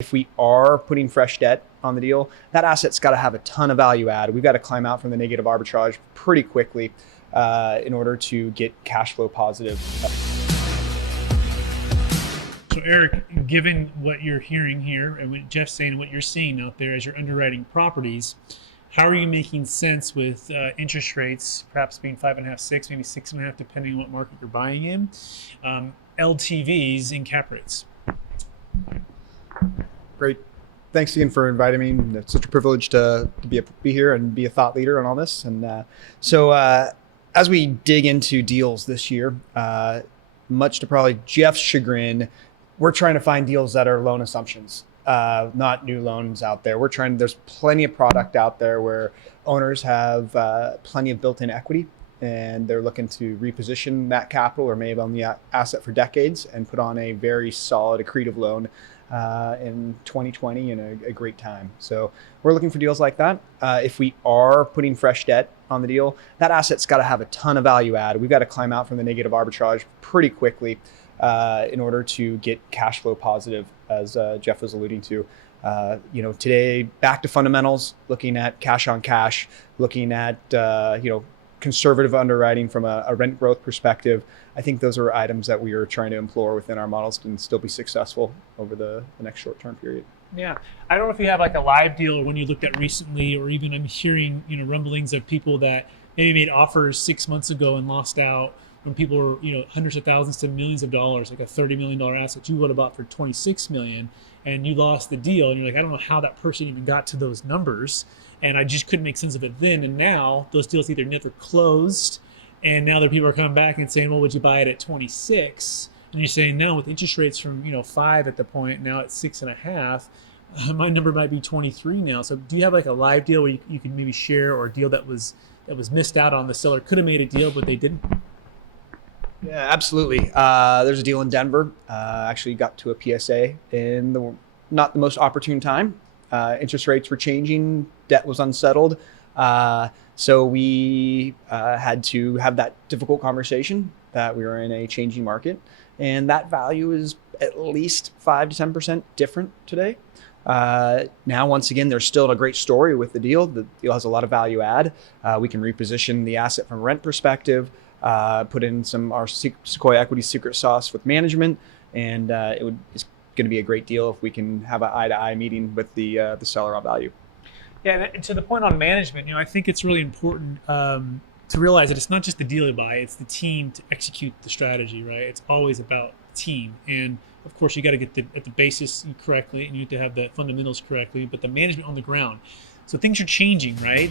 If we are putting fresh debt on the deal, that asset's got to have a ton of value add. We've got to climb out from the negative arbitrage pretty quickly in order to get cash flow positive. So Erik, given what you're hearing here and what Jeff's saying and what you're seeing out there as you're underwriting properties, how are you making sense with interest rates perhaps being 5.5, 6, maybe 6.5, depending on what market you're buying in, LTVs and cap rates? Great. Thanks again for inviting me. It's such a privilege to be here and be a thought leader on all this. And so as we dig into deals this year, much to probably Jeff's chagrin, we're trying to find deals that are loan assumptions, not new loans out there. There's plenty of product out there where owners have plenty of built-in equity and they're looking to reposition that capital or maybe own the asset for decades and put on a very solid accretive loan in 2020 in a great time. So we're looking for deals like that. If we are putting fresh debt on the deal, that asset's got to have a ton of value add. We've got to climb out from the negative arbitrage pretty quickly in order to get cash flow positive, as Jeff was alluding to. Today, back to fundamentals, looking at cash on cash, looking at conservative underwriting from a rent growth perspective. I think those are items that we are trying to employ within our models and still be successful over the next short-term period. Yeah, I don't know if you have like a live deal or one you looked at recently, or even I'm hearing rumblings of people that maybe made offers 6 months ago and lost out when people were hundreds of thousands to millions of dollars, like a $30 million asset you would have bought for $26 million, and you lost the deal, and you're like, I don't know how that person even got to those numbers, and I just couldn't make sense of it then. And now those deals either never closed, and now there people are coming back and saying, well, would you buy it at 26? And you're saying, no, with interest rates from 5 at the point, now it's 6.5, my number might be 23 now. So do you have like a live deal where you can maybe share, or a deal that was missed out on? The seller could have made a deal, but they didn't? Yeah, absolutely. There's a deal in Denver. Actually got to a PSA in not the most opportune time. Interest rates were changing, debt was unsettled. So we had to have that difficult conversation that we were in a changing market, and that value is at least 5 to 10% different today. Now, once again, there's still a great story with the deal. The deal has a lot of value add. We can reposition the asset from a rent perspective, put in our Sequoia Equity secret sauce with management, and it's going to be a great deal if we can have an eye-to-eye meeting with the seller on value. Yeah, and to the point on management, I think it's really important to realize that it's not just the deal you buy, it's the team to execute the strategy, right? It's always about team. And of course, you got to get the basis correctly, and you have to have the fundamentals correctly, but the management on the ground. So things are changing, right?